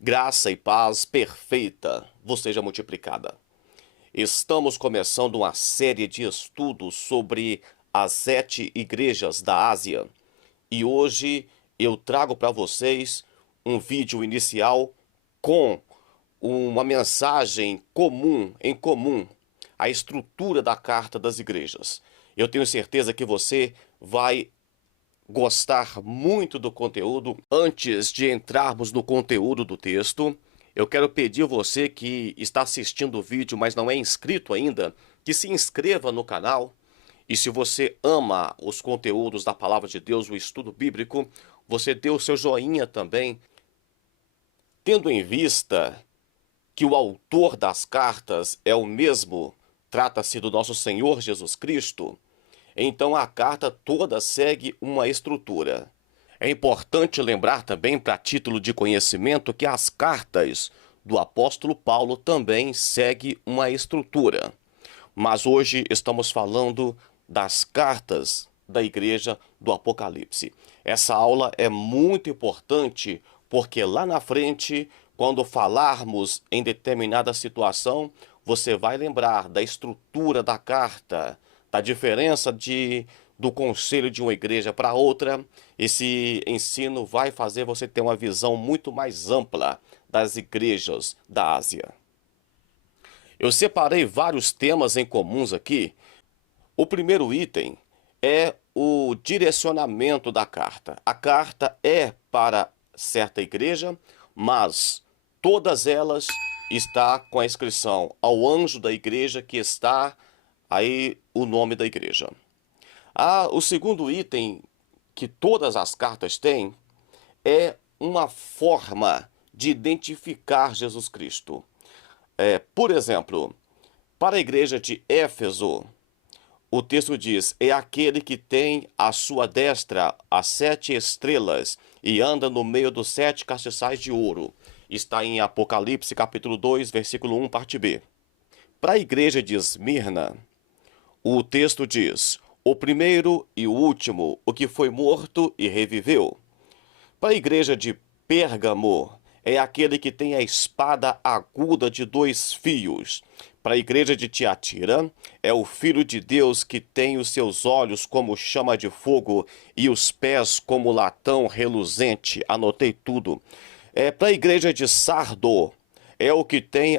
Graça e paz perfeita vos seja multiplicada. Estamos começando uma série de estudos sobre as 7 igrejas da Ásia. E hoje eu trago para vocês um vídeo inicial com uma mensagem em comum, a estrutura da carta das igrejas. Eu tenho certeza que você vai gostar muito do conteúdo. Antes de entrarmos no conteúdo do texto, eu quero pedir a você que está assistindo o vídeo, mas não é inscrito ainda, que se inscreva no canal. E se você ama os conteúdos da Palavra de Deus, o estudo bíblico, você dê o seu joinha também. Tendo em vista que o autor das cartas é o mesmo, trata-se do nosso Senhor Jesus Cristo, então a carta toda segue uma estrutura. É importante lembrar também, para título de conhecimento, que as cartas do apóstolo Paulo também seguem uma estrutura. Mas hoje estamos falando das cartas da igreja do Apocalipse. Essa aula é muito importante porque lá na frente, quando falarmos em determinada situação, você vai lembrar da estrutura da carta, da diferença do conselho de uma igreja para outra. Esse ensino vai fazer você ter uma visão muito mais ampla das igrejas da Ásia. Eu separei vários temas em comuns aqui. O primeiro item é o direcionamento da carta. A carta é para certa igreja, mas todas elas estão com a inscrição ao anjo da igreja, que está aí o nome da igreja. O segundo item que todas as cartas têm é uma forma de identificar Jesus Cristo. Por exemplo, para a igreja de Éfeso, o texto diz: é aquele que tem à sua destra as 7 estrelas e anda no meio dos 7 castiçais de ouro. Está em Apocalipse capítulo 2, versículo 1, parte B. Para a igreja de Esmirna, o texto diz: o primeiro e o último, o que foi morto e reviveu. Para a igreja de Pérgamo, é aquele que tem a espada aguda de 2 fios. Para a igreja de Tiatira, é o Filho de Deus que tem os seus olhos como chama de fogo e os pés como latão reluzente. Anotei tudo. Para a igreja de Sardo, é o que tem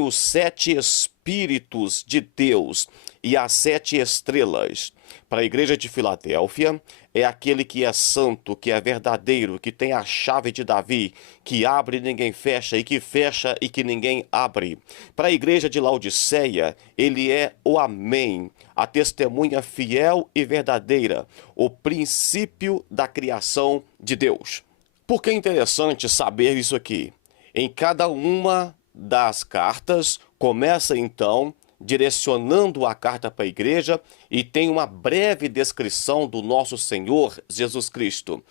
os 7 Espíritos de Deus e as 7 estrelas. Para a igreja de Filadélfia, é aquele que é santo, que é verdadeiro, que tem a chave de Davi, que abre e ninguém fecha, e que fecha e que ninguém abre. Para a igreja de Laodiceia, ele é o Amém, a testemunha fiel e verdadeira, o princípio da criação de Deus. Por que é interessante saber isso aqui? Em cada uma das cartas, começa então direcionando a carta para a igreja e tem uma breve descrição do nosso Senhor Jesus Cristo.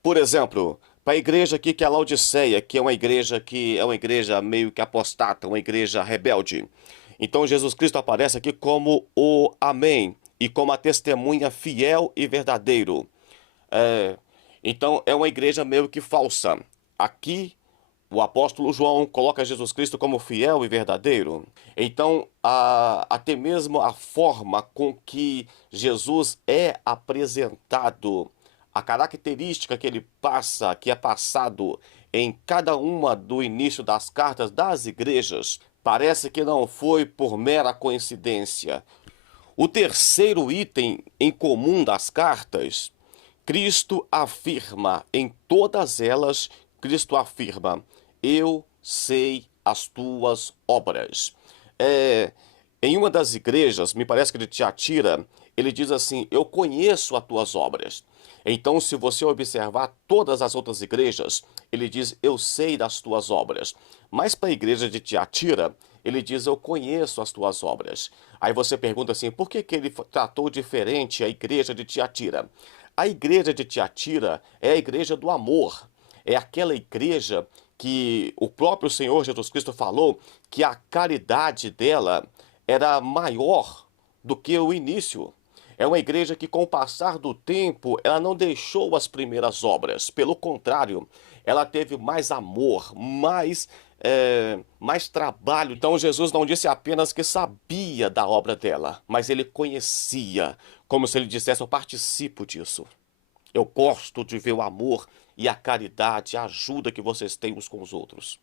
Por exemplo, para a igreja aqui que é a Laodiceia, que é uma igreja meio que apostata, uma igreja rebelde. Então Jesus Cristo aparece aqui como o Amém e como a testemunha fiel e verdadeiro. Então é uma igreja meio que falsa. Aqui o apóstolo João coloca Jesus Cristo como fiel e verdadeiro. Então, até mesmo a forma com que Jesus é apresentado, a característica que ele passa, que é passado em cada uma do início das cartas das igrejas, parece que não foi por mera coincidência. O terceiro item em comum das cartas, Cristo afirma em todas elas, Cristo afirma: eu sei as tuas obras. Em uma das igrejas, me parece que de Tiatira, ele diz assim: eu conheço as tuas obras. Então, se você observar todas as outras igrejas, ele diz: eu sei das tuas obras. Mas para a igreja de Tiatira, ele diz: eu conheço as tuas obras. Aí você pergunta assim: por que ele tratou diferente a igreja de Tiatira? A igreja de Tiatira é a igreja do amor. É aquela igreja que o próprio Senhor Jesus Cristo falou que a caridade dela era maior do que o início. É uma igreja que, com o passar do tempo, ela não deixou as primeiras obras. Pelo contrário, ela teve mais amor, mais trabalho. Então Jesus não disse apenas que sabia da obra dela, mas ele conhecia, como se ele dissesse: eu participo disso. Eu gosto de ver o amor e a caridade, a ajuda que vocês têm uns com os outros.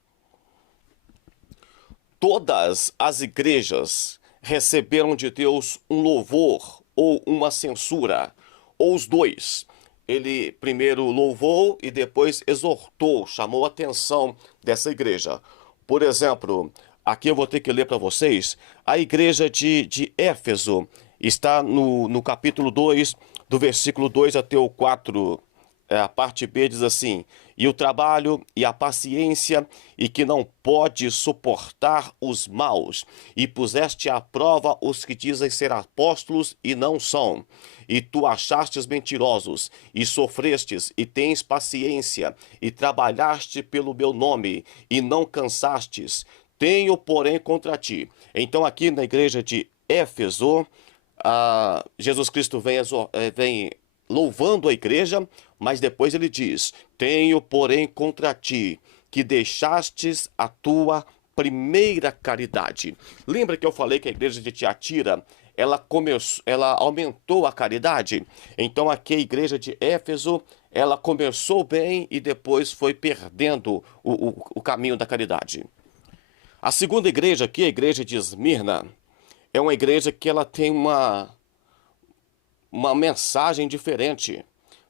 Todas as igrejas receberam de Deus um louvor ou uma censura, ou os dois. Ele primeiro louvou e depois exortou, chamou a atenção dessa igreja. Por exemplo, aqui eu vou ter que ler para vocês, a igreja de Éfeso está no capítulo 2, do versículo 2 até o 4. A parte B diz assim: e o trabalho e a paciência, e que não pode suportar os maus, e puseste à prova os que dizem ser apóstolos e não são, e tu achastes mentirosos, e sofrestes, e tens paciência, e trabalhaste pelo meu nome, e não cansastes. Tenho, porém, contra ti. Então, aqui na igreja de Éfeso, Jesus Cristo vem louvando a igreja, mas depois ele diz: tenho, porém, contra ti, que deixastes a tua primeira caridade. Lembra que eu falei que a igreja de Tiatira, ela aumentou a caridade? Então aqui a igreja de Éfeso, ela começou bem e depois foi perdendo o caminho da caridade. A segunda igreja aqui, a igreja de Esmirna, é uma igreja que ela tem uma mensagem diferente.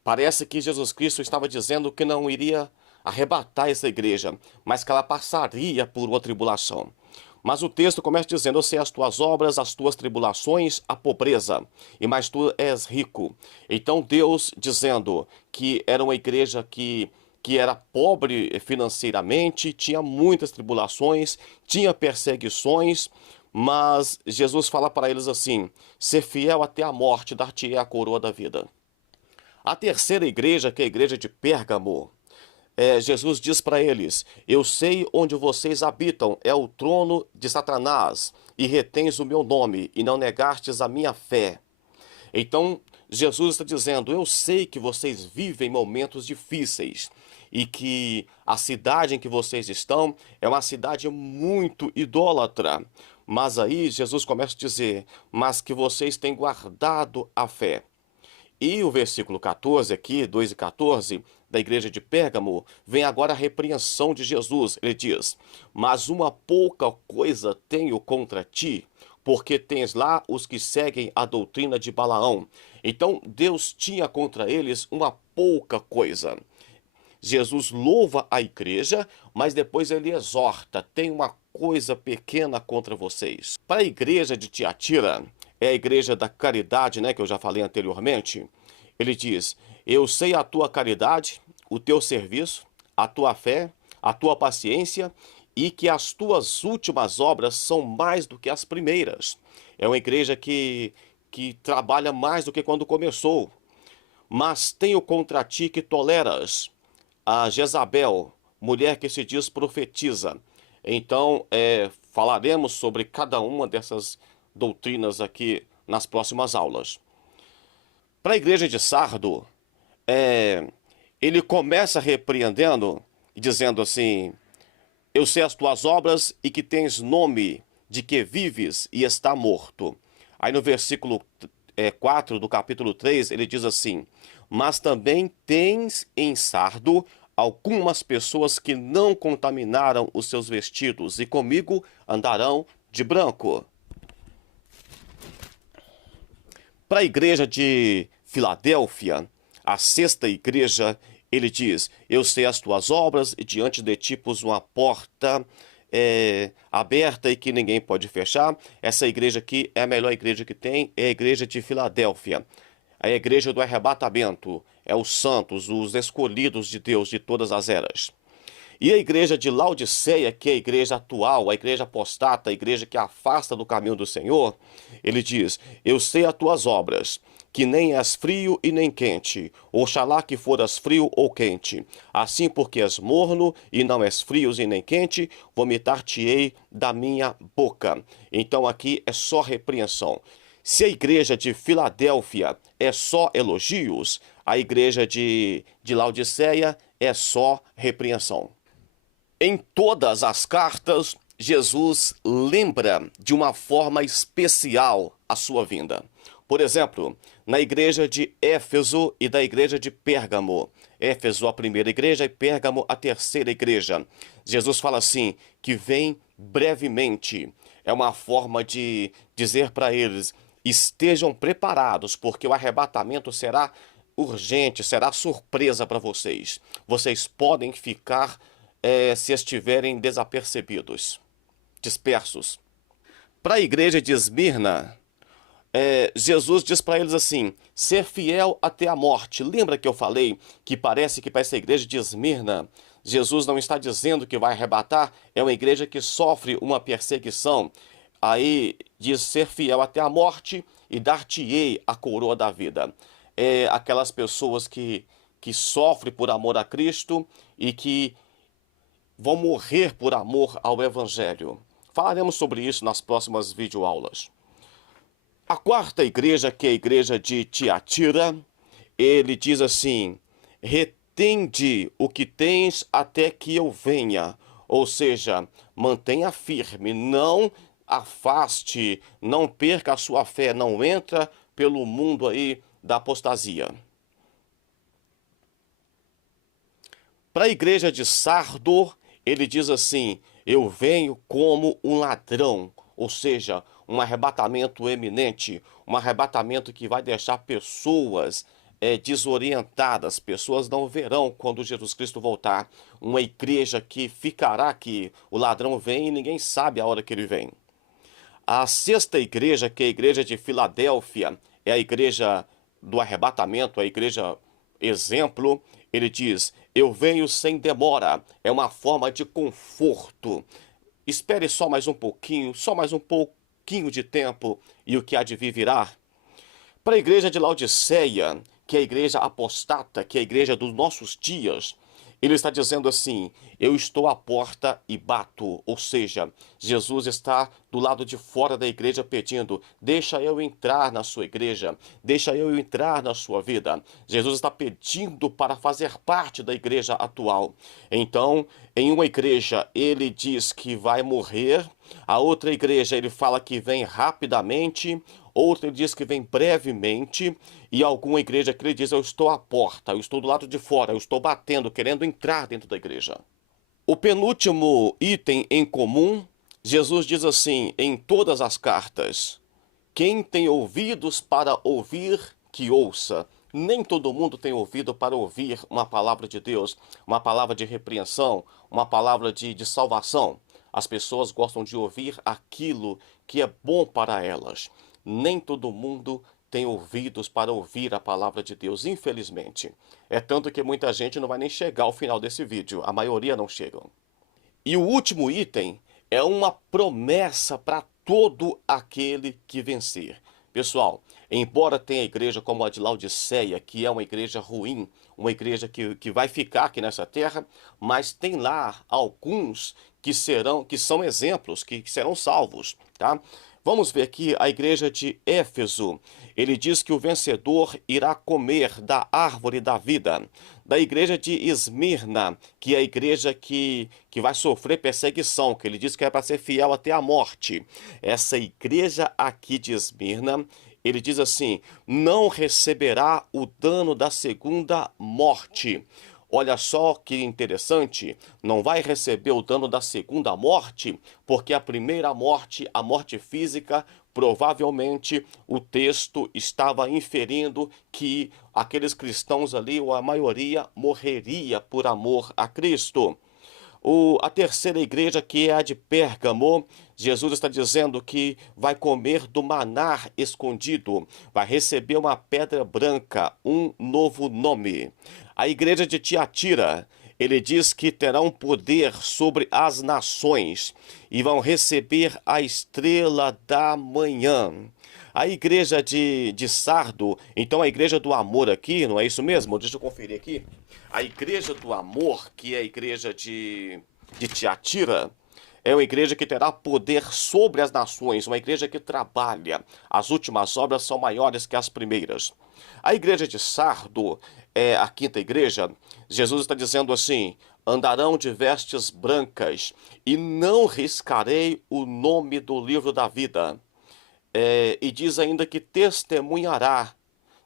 Parece que Jesus Cristo estava dizendo que não iria arrebatar essa igreja, mas que ela passaria por uma tribulação. Mas o texto começa dizendo: eu sei as tuas obras, as tuas tribulações, a pobreza, e mais tu és rico. Então Deus dizendo que era uma igreja que era pobre financeiramente, tinha muitas tribulações, tinha perseguições, mas Jesus fala para eles assim: ser fiel até a morte, dar-te-ei a coroa da vida. A terceira igreja, que é a igreja de Pérgamo, Jesus diz para eles: eu sei onde vocês habitam, é o trono de Satanás, e retens o meu nome, e não negastes a minha fé. Então, Jesus está dizendo: eu sei que vocês vivem momentos difíceis, e que a cidade em que vocês estão é uma cidade muito idólatra. Mas aí Jesus começa a dizer: mas que vocês têm guardado a fé. E o versículo 14 aqui, 2 e 14, da igreja de Pérgamo, vem agora a repreensão de Jesus. Ele diz: mas uma pouca coisa tenho contra ti, porque tens lá os que seguem a doutrina de Balaão. Então Deus tinha contra eles uma pouca coisa. Jesus louva a igreja, mas depois ele exorta: tem uma coisa pequena contra vocês. Para a igreja de Tiatira, é a igreja da caridade, né, que eu já falei anteriormente. Ele diz: eu sei a tua caridade, o teu serviço, a tua fé, a tua paciência, e que as tuas últimas obras são mais do que as primeiras. É uma igreja que trabalha mais do que quando começou. Mas tenho contra ti que toleras a Jezabel, mulher que se diz profetiza. Então, falaremos sobre cada uma dessas doutrinas aqui nas próximas aulas. Para a igreja de Sardo, ele começa repreendendo e dizendo assim: eu sei as tuas obras e que tens nome de que vives e está morto. Aí no versículo 4 do capítulo 3, ele diz assim: mas também tens em Sardo algumas pessoas que não contaminaram os seus vestidos, e comigo andarão de branco. Para a igreja de Filadélfia, a sexta igreja, ele diz: eu sei as tuas obras, e diante de ti pus uma porta aberta e que ninguém pode fechar. Essa igreja aqui é a melhor igreja que tem, é a igreja de Filadélfia. A igreja do arrebatamento, é os santos, os escolhidos de Deus de todas as eras. E a igreja de Laodiceia, que é a igreja atual, a igreja apostata, a igreja que afasta do caminho do Senhor, ele diz: eu sei as tuas obras, que nem és frio e nem quente. Oxalá que foras frio ou quente. Assim, porque és morno e não és frio e nem quente, vomitar-te-ei da minha boca. Então aqui é só repreensão. Se a igreja de Filadélfia é só elogios, a igreja de Laodiceia é só repreensão. Em todas as cartas, Jesus lembra de uma forma especial a sua vinda. Por exemplo, na igreja de Éfeso e da igreja de Pérgamo. Éfeso, a primeira igreja, e Pérgamo, a terceira igreja. Jesus fala assim, que vem brevemente. É uma forma de dizer para eles, estejam preparados, porque o arrebatamento será urgente, será surpresa para vocês. Vocês podem ficar se estiverem desapercebidos, dispersos. Para a igreja de Esmirna, Jesus diz para eles assim, ser fiel até a morte. Lembra que eu falei que parece que para essa igreja de Esmirna, Jesus não está dizendo que vai arrebatar, é uma igreja que sofre uma perseguição. Aí diz ser fiel até a morte e dar-te-ei a coroa da vida. É aquelas pessoas que sofrem por amor a Cristo e que vão morrer por amor ao Evangelho. Falaremos sobre isso nas próximas videoaulas. A quarta igreja, que é a igreja de Tiatira, ele diz assim, retende o que tens até que eu venha. Ou seja, mantenha firme, não afaste, não perca a sua fé, não entra pelo mundo aí da apostasia. Para a igreja de Sardo, ele diz assim, eu venho como um ladrão, ou seja, um arrebatamento eminente, um arrebatamento que vai deixar pessoas desorientadas, pessoas não verão quando Jesus Cristo voltar, uma igreja que ficará aqui, o ladrão vem e ninguém sabe a hora que ele vem. A sexta igreja, que é a igreja de Filadélfia, é a igreja do arrebatamento, a igreja exemplo, ele diz, eu venho sem demora, é uma forma de conforto. Espere só mais um pouquinho de tempo e o que há de vir virá. Para a igreja de Laodiceia, que é a igreja apostata, que é a igreja dos nossos dias, ele está dizendo assim, eu estou à porta e bato, ou seja, Jesus está do lado de fora da igreja pedindo, deixa eu entrar na sua igreja, deixa eu entrar na sua vida. Jesus está pedindo para fazer parte da igreja atual. Então, em uma igreja ele diz que vai morrer, a outra igreja ele fala que vem rapidamente, outra ele diz que vem brevemente, e alguma igreja que ele diz, eu estou à porta, eu estou do lado de fora, eu estou batendo, querendo entrar dentro da igreja. O penúltimo item em comum, Jesus diz assim, em todas as cartas, quem tem ouvidos para ouvir, que ouça. Nem todo mundo tem ouvido para ouvir uma palavra de Deus, uma palavra de repreensão, uma palavra de salvação. As pessoas gostam de ouvir aquilo que é bom para elas. Nem todo mundo tem ouvidos para ouvir a palavra de Deus, infelizmente. É tanto que muita gente não vai nem chegar ao final desse vídeo. A maioria não chegam. E o último item é uma promessa para todo aquele que vencer. Pessoal, embora tenha igreja como a de Laodiceia, que é uma igreja ruim, uma igreja que vai ficar aqui nessa terra, mas tem lá alguns que são exemplos, que serão salvos, tá? Vamos ver aqui a igreja de Éfeso. Ele diz que o vencedor irá comer da árvore da vida. Da igreja de Esmirna, que é a igreja que vai sofrer perseguição, que ele diz que é para ser fiel até a morte. Essa igreja aqui de Esmirna, ele diz assim, não receberá o dano da segunda morte. Olha só que interessante, não vai receber o dano da segunda morte, porque a primeira morte, a morte física, provavelmente o texto estava inferindo que aqueles cristãos ali, ou a maioria, morreria por amor a Cristo. A terceira igreja, que é a de Pérgamo, Jesus está dizendo que vai comer do maná escondido, vai receber uma pedra branca, um novo nome. A igreja de Tiatira, ele diz que terão poder sobre as nações e vão receber a estrela da manhã. A igreja de Sardo, então a igreja do amor aqui, não é isso mesmo? Deixa eu conferir aqui. A igreja do amor, que é a igreja de Tiatira, É uma igreja que terá poder sobre as nações, uma igreja que trabalha. As últimas obras são maiores que as primeiras. A igreja de Sardo é a quinta igreja. Jesus está dizendo assim: andarão de vestes brancas e não riscarei o nome do livro da vida. E diz ainda que testemunhará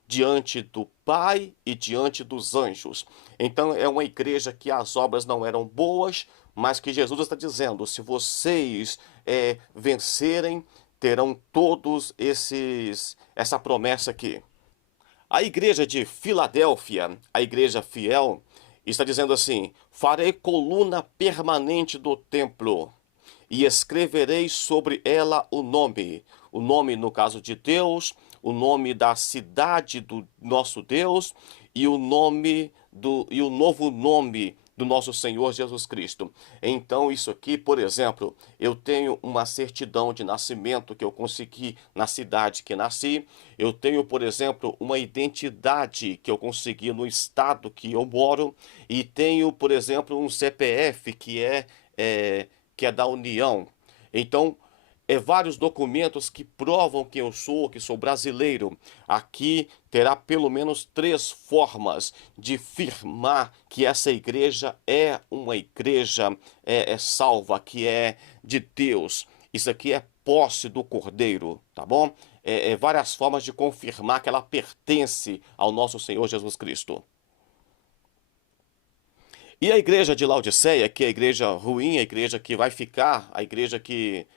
diante do Pai e diante dos anjos. Então é uma igreja que as obras não eram boas, mas que Jesus está dizendo: se vocês vencerem, terão todos essa promessa aqui. A igreja de Filadélfia, a igreja fiel, está dizendo assim: farei coluna permanente do templo e escreverei sobre ela o nome no caso de Deus, o nome da cidade do nosso Deus e o novo nome do nosso Senhor Jesus Cristo. Então, isso aqui, por exemplo, eu tenho uma certidão de nascimento que eu consegui na cidade que nasci. Eu tenho, por exemplo, uma identidade que eu consegui no estado que eu moro. E tenho, por exemplo, um CPF que é da União. Então, vários documentos que provam que sou brasileiro. Aqui terá pelo menos 3 formas de firmar que essa igreja é uma igreja salva, que é de Deus. Isso aqui é posse do Cordeiro, tá bom? Várias formas de confirmar que ela pertence ao nosso Senhor Jesus Cristo. E a igreja de Laodiceia, que é a igreja ruim, a igreja que vai ficar, a igreja que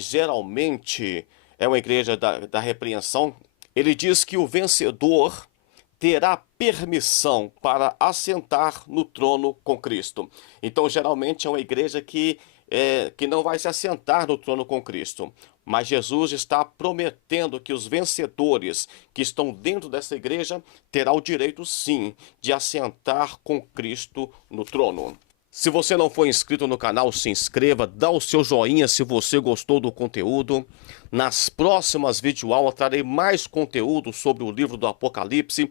geralmente é uma igreja da repreensão, ele diz que o vencedor terá permissão para assentar no trono com Cristo. Então, geralmente é uma igreja que não vai se assentar no trono com Cristo. Mas Jesus está prometendo que os vencedores que estão dentro dessa igreja terão o direito, sim, de assentar com Cristo no trono. Se você não for inscrito no canal, se inscreva, dá o seu joinha se você gostou do conteúdo. Nas próximas videoaulas trarei mais conteúdo sobre o livro do Apocalipse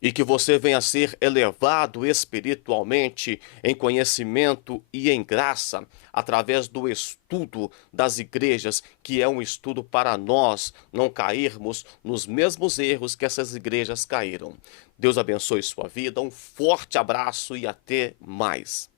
e que você venha a ser elevado espiritualmente em conhecimento e em graça através do estudo das igrejas, que é um estudo para nós não cairmos nos mesmos erros que essas igrejas caíram. Deus abençoe sua vida, um forte abraço e até mais.